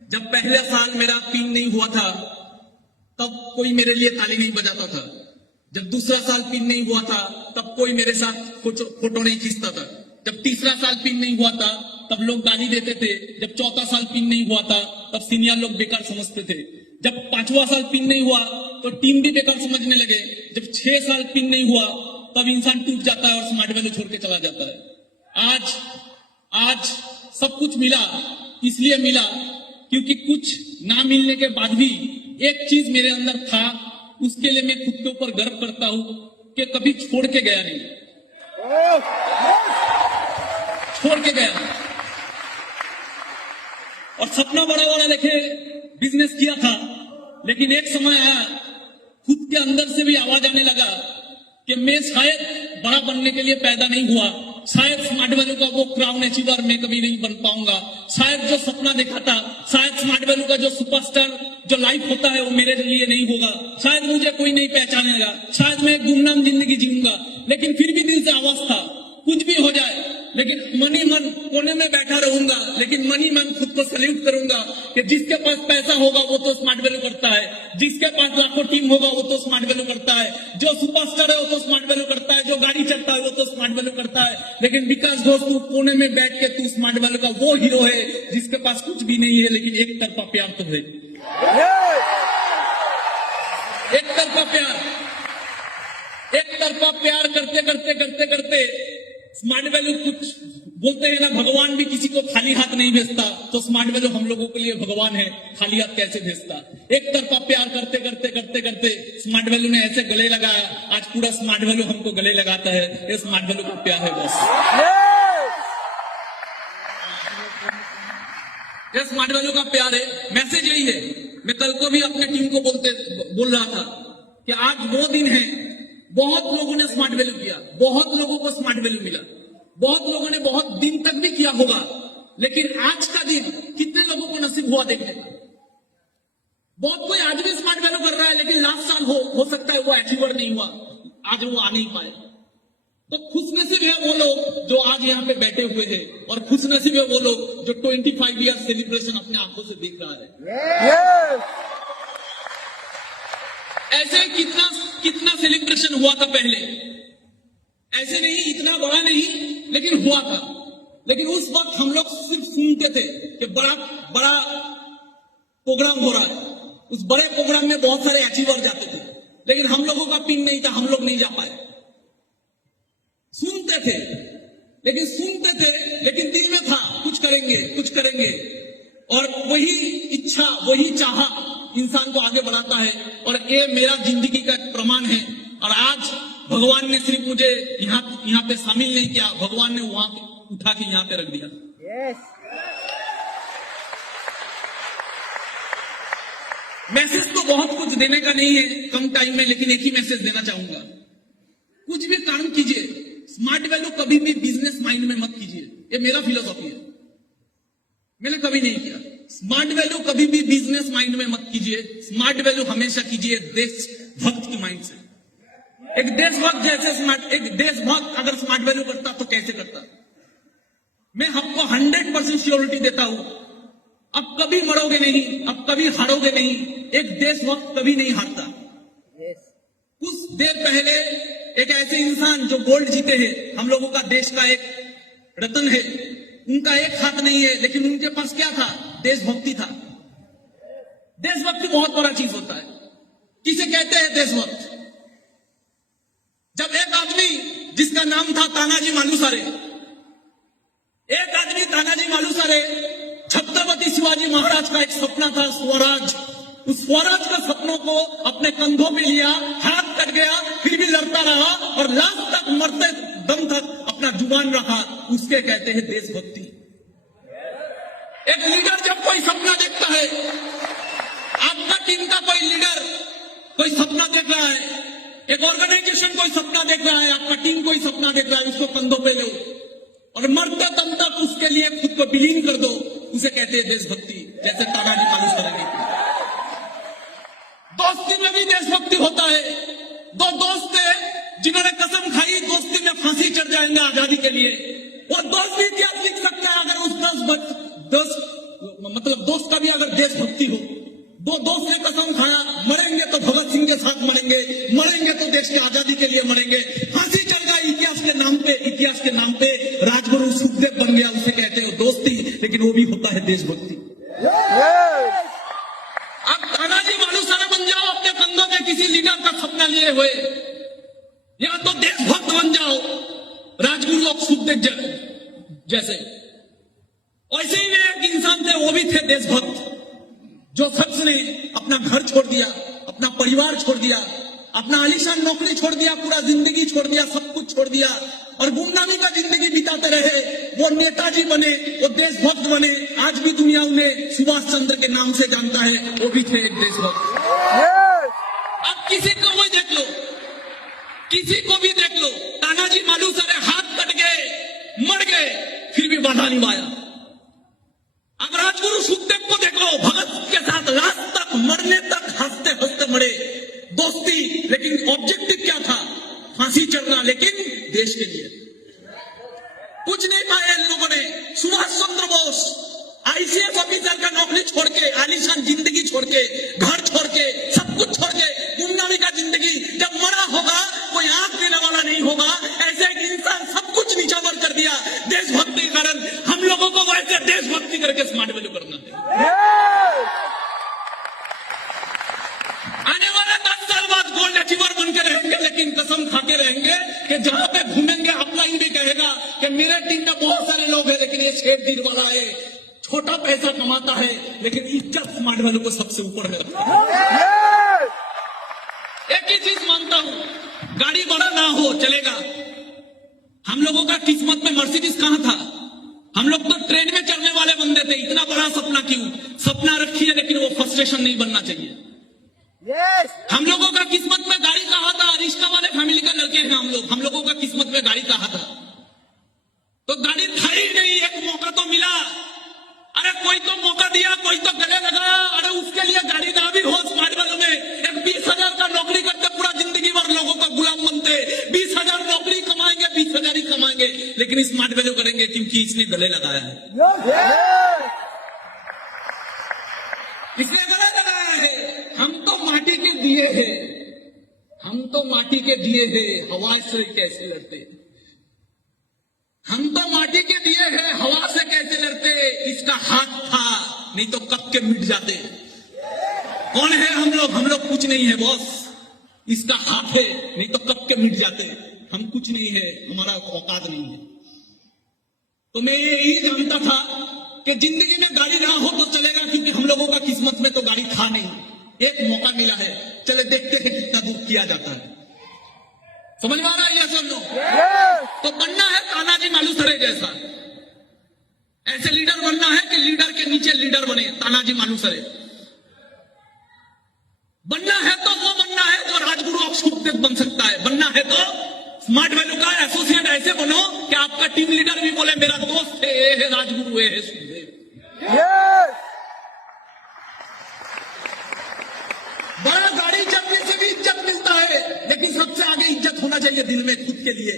जब पहले साल मेरा पिन नहीं हुआ था तब कोई मेरे लिए ताली नहीं बजाता था। जब दूसरा साल पिन नहीं हुआ था तब कोई मेरे साथ फोटो नहीं खींचता था। जब तीसरा साल पिन नहीं हुआ था तब लोग गाली देते थे। जब चौथा साल पिन नहीं हुआ था तब सीनियर लोग बेकार समझते थे। जब पांचवा साल पिन नहीं हुआ तो टीम भी बेकार समझने लगे। जब 6 साल पिन नहीं हुआ तब इंसान टूट जाता है और स्मार्ट वैल्यू छोड़ के चला जाता है। आज सब कुछ मिला, इसलिए मिला क्योंकि कुछ ना मिलने के बाद भी एक चीज मेरे अंदर था, उसके लिए मैं खुद के ऊपर गर्व करता हूं कि कभी छोड़ के गया नहीं, छोड़ के गया। और सपना बड़ा बड़ा लेके बिजनेस किया था, लेकिन एक समय आया खुद के अंदर से भी आवाज आने लगा कि मैं शायद बड़ा बनने के लिए पैदा नहीं हुआ, शायद स्मार्ट वैल्यू का वो क्राउन अचीवर मैं कभी नहीं बन पाऊंगा, शायद जो सपना देखा था, शायद स्मार्ट वैल्यू का जो सुपरस्टार जो लाइफ होता है वो मेरे लिए नहीं होगा, शायद मुझे कोई नहीं पहचानेगा, शायद मैं एक गुमनाम जिंदगी जीऊंगा। लेकिन फिर भी दिल से आवाज था कुछ भी हो जाए, लेकिन मनी मन कोने में बैठा रहूंगा, लेकिन मनी मन खुद को सल्यूट करूंगा कि जिसके पास पैसा होगा वो तो स्मार्ट वैल्यू करता है, जिसके पास लाखों टीम होगा वो तो स्मार्ट वैल्यू करता है, जो सुपरस्टार है वो तो स्मार्ट वैल्यू करता है, जो गाड़ी चलता है वो तो स्मार्ट वैल्यू करता है। लेकिन विकास दोस्त तू कोने में बैठ के तू स्मार्ट वैल्यू का वो हीरो है जिसके पास कुछ भी नहीं है लेकिन एक तरफा प्यार तो है, एक तरफा प्यार। एक तरफा प्यार करते करते करते करते स्मार्ट वैल्यू कुछ बोलते हैं ना, भगवान भी किसी को खाली हाथ नहीं भेजता, तो स्मार्ट वैल्यू हम लोगों के लिए भगवान है, खाली हाथ कैसे भेजता। एक तरफा प्यार करते करते करते करते स्मार्ट वैल्यू ने ऐसे गले लगाया, आज पूरा स्मार्ट वैल्यू हमको गले लगाता है। ये स्मार्ट वैल्यू का प्यार है बस, ये स्मार्ट वैल्यू का प्यार है। मैसेज यही है। मैं कल को भी अपने टीम को बोल रहा था कि आज वो दिन है, बहुत लोगों ने स्मार्ट वैल्यू किया, बहुत लोगों को स्मार्ट वैल्यू मिला, बहुत लोगों ने बहुत दिन तक भी किया होगा, लेकिन आज का दिन कितने लोगों को नसीब हुआ देखने का। बहुत कोई आज भी स्मार्ट वैल्यू कर रहा है, लेकिन लास्ट साल हो सकता है वो अचीवर नहीं हुआ, आज वो आ नहीं पाए। तो खुशनसीब है वो लोग जो आज यहाँ पे बैठे हुए हैं, और खुशनसीब है वो लोग जो 25 ईयर सेलिब्रेशन अपने आंखों से देख रहा है। ऐसे कितना सेलिब्रेशन हुआ था पहले, ऐसे नहीं, इतना बड़ा नहीं, लेकिन हुआ था। लेकिन उस वक्त हम लोग सिर्फ सुनते थे कि बड़ा बड़ा प्रोग्राम हो रहा है, उस बड़े प्रोग्राम में बहुत सारे अचीवर जाते थे, लेकिन हम लोगों का पिन नहीं था, हम लोग नहीं जा पाए। सुनते थे, लेकिन दिल में था कुछ करेंगे कुछ करेंगे, और वही इच्छा वही चाह इंसान को आगे बढ़ाता है। और ये मेरा जिंदगी का प्रमाण है। और आज भगवान ने सिर्फ मुझे यहाँ पे शामिल नहीं किया, भगवान ने वहां पे उठा के यहाँ पे रख दिया। मैसेज तो बहुत कुछ देने का नहीं है कम टाइम में, लेकिन एक ही मैसेज देना चाहूंगा। कुछ भी काम कीजिए, स्मार्ट वैल्यू कभी भी बिजनेस माइंड में मत कीजिए, ये मेरा फिलोसॉफी है, मैंने कभी नहीं किया। स्मार्ट वैल्यू कभी भी बिजनेस माइंड में मत कीजिए, स्मार्ट वैल्यू हमेशा कीजिए देशभक्त की माइंड से। एक देशभक्त अगर स्मार्ट वैल्यू करता तो कैसे करता? मैं आपको 100% श्योरिटी देता हूं, अब कभी मरोगे नहीं, अब कभी हारोगे नहीं, एक देशभक्त कभी नहीं हारता। कुछ देर पहले एक ऐसे इंसान जो गोल्ड जीते हैं, हम लोगों का देश का एक रत्न है, उनका एक हाथ नहीं है, लेकिन उनके पास क्या था? देशभक्ति था। देशभक्ति बहुत बड़ा चीज होता है। किसे कहते हैं देशभक्त? जब एक आदमी जिसका नाम था तानाजी मालुसरे, एक आदमी तानाजी मालुसरे, छत्रपति शिवाजी महाराज का एक सपना था स्वराज, उस स्वराज का सपनों को अपने कंधों पे लिया, हाथ कट गया, फिर भी लड़ता रहा और लास्ट तक मरते दम तक अपना जुबान रखा, उसके कहते हैं देशभक्ति। एक लीडर जब कोई सपना देखता है, आपका टीम का कोई लीडर कोई सपना देख रहा है, एक ऑर्गेनाइजेशन कोई सपना देख रहा है, आपका टीम कोई सपना देख रहा है, उसको कंधों पे लो और मरते दम तक उसके लिए खुद को विलीन कर दो, उसे कहते हैं देशभक्ति। जैसे तानाजी मालुसरे ने। दोस्ती में भी देशभक्ति होता है। दो दोस्त थे जिन्होंने कसम खाई दोस्ती में फांसी चढ़ जाएंगे आजादी के लिए, और दोस्त भी क्या लिख सकता है अगर उस 10 मतलब दोस्त का भी अगर देशभक्ति हो, दो दोस्त ने कसम खाया मरेंगे तो भगत सिंह के साथ मरेंगे, मरेंगे तो देश की आजादी के लिए मरेंगे, फांसी चढ़ गया इतिहास के नाम पे राजगुरु सुखदेव बन गया, उसे कहते हो दोस्ती, लेकिन वो भी होता है देशभक्ति। अब तानाजी मालूसरे बन जाओ अपने कंधों में किसी लीडर का सपना लिए हुए, या तो देशभक्त बन जाओ राजगुरु और सुखदेव जैसे। ऐसे ही में एक इंसान थे, वो भी थे देशभक्त, जो शख्स ने अपना घर छोड़ दिया, अपना परिवार छोड़ दिया, अपना आलीशान नौकरी छोड़ दिया, पूरा जिंदगी छोड़ दिया, सब कुछ छोड़ दिया और गुमनामी का जिंदगी बिताते रहे। वो नेताजी बने, वो देशभक्त बने, आज भी दुनिया उन्हें सुभाष चंद्र के नाम से जानता है, वो भी थे एक देशभक्त। अब किसी को भी देख लो, किसी को भी देख लो, तानाजी मालूसरे हाथ कट गए, मर गए, फिर भी बाधा निभाया। अब राजगुरु सुखदेव को देख लो, भगत के साथ लास्ट तक मरने तक हंसते हंसते मरे, दोस्ती, लेकिन ऑब्जेक्टिव क्या था? फांसी चढ़ना, लेकिन देश के लिए कुछ नहीं पाए इन लोगों ने। सुभाष चंद्र बोस आईसीएस ऑफिसर का नौकरी छोड़ के, आलीशान जिंदगी छोड़ के, घर छोड़ के, सब कुछ छोड़ के, गुमनामी का जिंदगी, जब मरा होगा कोई आंख देने वाला नहीं होगा, ऐसे एक इंसान सब कुछ नीचावर कर दिया देशभक्ति के कारण। हम लोगों को वैसे देशभक्ति करके स्मार्ट वैल्यू करना है। आने वाले 10 साल बाद गोल्ड अचीवर बन के रहेंगे, लेकिन कसम खा के रहेंगे कि जहां पे घूमेंगे अपलाइन भी कहेगा कि मेरे टीम में बहुत सारे लोग हैं, लेकिन ये शेर दिल वाला है, छोटा पैसा कमाता है, लेकिन इज्जत स्मार्ट वैल्यू को सबसे ऊपर है। एक ही चीज मानता हूं, गाड़ी बड़ा ना हो चलेगा। हम लोगों का किस्मत में मर्सिडीज कहां था? हम लोग तो ट्रेन में चढ़ने वाले बंदे थे। इतना बड़ा सपना क्यों? सपना रखिए, लेकिन वो फ्रस्ट्रेशन नहीं बनना चाहिए। हम लोगों का किस्मत में गाड़ी कहां था? रिश्ता वाले फैमिली का लड़के हैं हम लोगों का किस्मत में गाड़ी कहां था? तो गाड़ी था ही नहीं। एक मौका तो मिला, अरे कोई तो मौका दिया, कोई तो गले लगाया, अरे उसके लिए गाड़ी ना भी हो स्मार्ट वैल्यू में। एक 20,000 का नौकरी करते पूरा जिंदगी भर लोगों का गुलाम बनते, 20,000 नौकरी कमाएंगे, 20,000 ही कमाएंगे, लेकिन स्मार्ट वैल्यू करेंगे क्योंकि इसने गले लगाया है, इसने गले लगाया है। हम तो माटी के दिए हैं, हम तो माटी के दिए हैं, हवा से कैसे लड़ते? हम तो माटी के दिए हैं, हवा से कैसे लड़ते? इसका हाथ था, नहीं तो कब के मिट जाते। कौन है हम लोग? हम लोग कुछ नहीं है बॉस। इसका हाथ है, नहीं तो कब के मिट जाते। हम कुछ नहीं है, हमारा औकात नहीं है। तो मैं यही जानता था कि जिंदगी में गाड़ी ना हो तो चलेगा, क्योंकि हम लोगों का किस्मत में तो गाड़ी था नहीं। एक मौका मिला है, चले देखते हैं कितना दूर किया जाता है। समझ में आ रहा है ये सब लोग? तो बनना है तानाजी मालूसरे जैसा, ऐसे लीडर बनना है कि लीडर के नीचे लीडर बने, तानाजी मालूसरे बनना है। तो वो बनना है जो राजगुरु और सुखदेव बन सकता है। बनना है तो स्मार्ट वैल्यू का एसोसिएट ऐसे बनो कि आपका टीम लीडर भी बोले मेरा दोस्त है, ये है राजगुरु, ये है सुखदेव। बड़ा गाड़ी चलने से भी इज्जत मिलता है, लेकिन सबसे आगे इज्जत होना चाहिए दिल में खुद के लिए,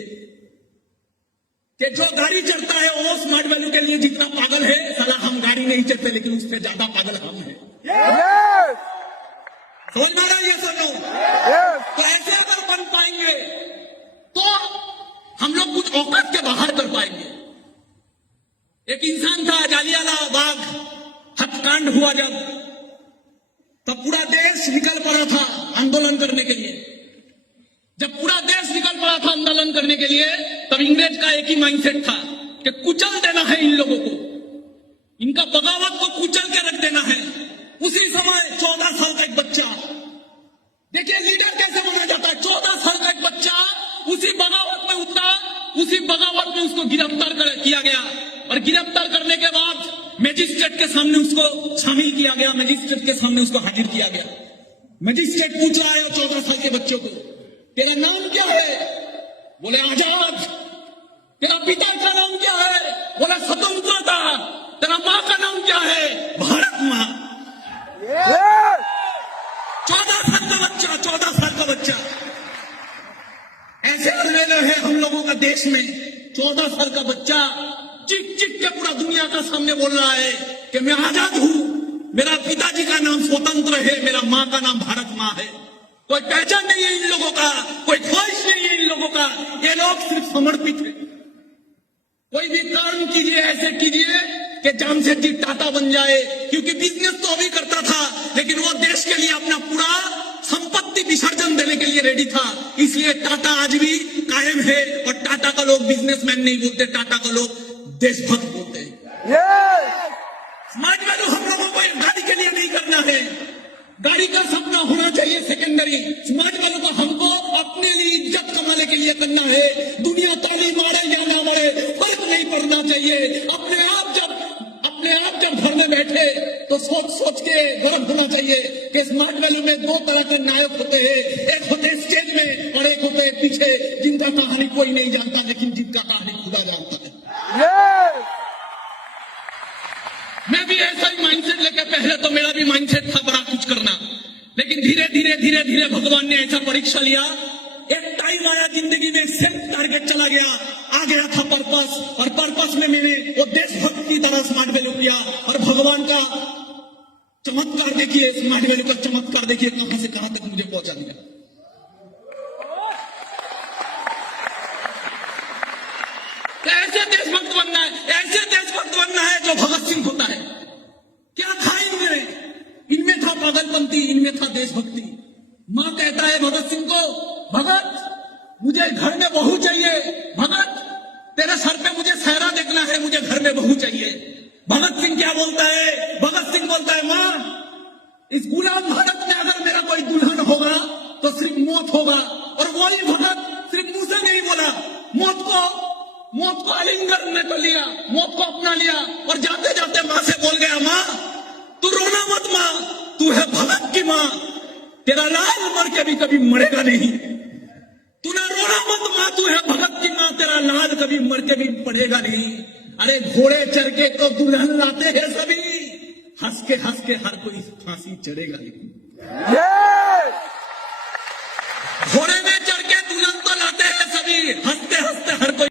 कि जो गाड़ी चढ़ता है वो स्मार्ट वैल्यू के लिए जितना पागल है, साला हम गाड़ी नहीं चढ़ते, लेकिन उससे ज्यादा पागल हम हैं। समझ में आ रहा है ये सब लोग? तो ऐसे अगर बन पाएंगे तो हम लोग कुछ औकात के बाहर कर पाएंगे। एक इंसान था, जालियांवाला बाग हत्याकांड हुआ तब पूरा देश निकल पड़ा था आंदोलन करने के लिए। जब पूरा देश निकल पड़ा था आंदोलन करने के लिए, तब इंग्रेज का एक ही माइंडसेट था कि कुचल देना है इन लोगों को, इनका बगावत को कुचल के रख देना है। उसी समय 14 साल का एक बच्चा, देखिए लीडर कैसे बना जाता है। 14 साल का एक बच्चा उसी बगावत में उतरा, उसी बगावत में उसको गिरफ्तार किया गया, और गिरफ्तार करने के बाद मजिस्ट्रेट के सामने उसको शामिल किया गया, मजिस्ट्रेट के सामने उसको हाजिर किया गया। मजिस्ट्रेट पूछ रहा है 14 साल के बच्चों को, तेरा नाम क्या है? बोले आजाद। तेरा पिता का नाम क्या है? बोले स्वतंत्रता। तेरा माँ का नाम क्या है? भारत माँ। 14 साल का बच्चा, 14 साल का बच्चा। ऐसे अरवेले हैं हम लोगों का देश में। 14 साल का बच्चा चिक चिक के पूरा दुनिया का सामने बोल रहा है कि मैं आजाद हूं, मेरा पिताजी का नाम स्वतंत्र है, मेरा मां का नाम भारत मां है। कोई पहचान नहीं है इन लोगों का, कोई ख्वाहिश नहीं है इन लोगों का। ये लोग सिर्फ समर्पित है। कोई भी काम कीजिए, ऐसे कीजिए कि जामशेदजी टाटा बन जाए, क्योंकि बिजनेस तो अभी करता था, लेकिन वो देश के लिए अपना पूरा संपत्ति विसर्जन देने के लिए रेडी था। इसलिए टाटा आज भी कायम है। और टाटा का लोग बिजनेसमैन नहीं बोलते, टाटा का लोग देशभक्त बोलते हैं। स्मार्ट वैल्यू हम लोगों को एक गाड़ी के लिए नहीं करना है, गाड़ी का सपना होना चाहिए सेकेंडरी। स्मार्ट वैल्यू को हमको अपने लिए इज्जत कमाने के लिए करना है। दुनिया ताली मारे या ना मारे फर्क नहीं पड़ना चाहिए। अपने आप जब घर में बैठे तो सोच के गर्व होना चाहिए कि स्मार्ट वैल्यू में दो तरह के नायक होते हैं। एक होते स्टेज में और एक होते पीछे, जिनका कहानी कोई नहीं जानता, लेकिन जिनका कहानी खुदा जानता है। मैं भी ऐसा ही माइंडसेट लेके, पहले तो मेरा भी माइंडसेट था बड़ा कुछ करना, लेकिन धीरे धीरे भगवान ने ऐसा परीक्षा लिया। एक टाइम आया जिंदगी में, सेल्फ टारगेट चला गया, आ गया था पर्पस, और पर्पस में मैंने वो देशभक्त की तरह स्मार्ट वैल्यू किया। और भगवान का चमत्कार देखिए, स्मार्ट वैल्यू का चमत्कार देखिए, कहां से कहां तक मुझे पहुंचा दिया। ऐसे देशभक्त बनना है, ऐसे देशभक्त बनना है जो भगत सिंह होता है। क्या था इनमें था पागलपंती, इनमें था देशभक्ति। मां कहता है भगत सिंह को, भगत मुझे घर में बहू चाहिए, भगत तेरे सर पे मुझे सहरा देखना है, मुझे घर में बहू चाहिए। भगत सिंह क्या बोलता है? भगत सिंह बोलता है, मां इस गुलाम भारत में अगर मेरा कोई दुल्हन होगा तो सिर्फ मौत होगा। और वही भगत सिर्फ मुंह से नहीं बोला, मौत को आलिंगन में तो लिया, मौत को अपना लिया, और जाते जाते मां से बोल गया, मां तू रोना मत, मां तू है भगत की मां, तेरा लाल मर के भी कभी मरेगा नहीं। तूने रोना मत मां, तू है भगत की मां, तेरा लाल कभी मर के भी पड़ेगा नहीं। अरे घोड़े चढ़ के तो दुल्हन लाते हैं सभी, हंस के हर कोई फांसी चढ़ेगा नहीं। घोड़े में चढ़ के दुल्हन तो लाते हैं सभी, हंसते हर कोई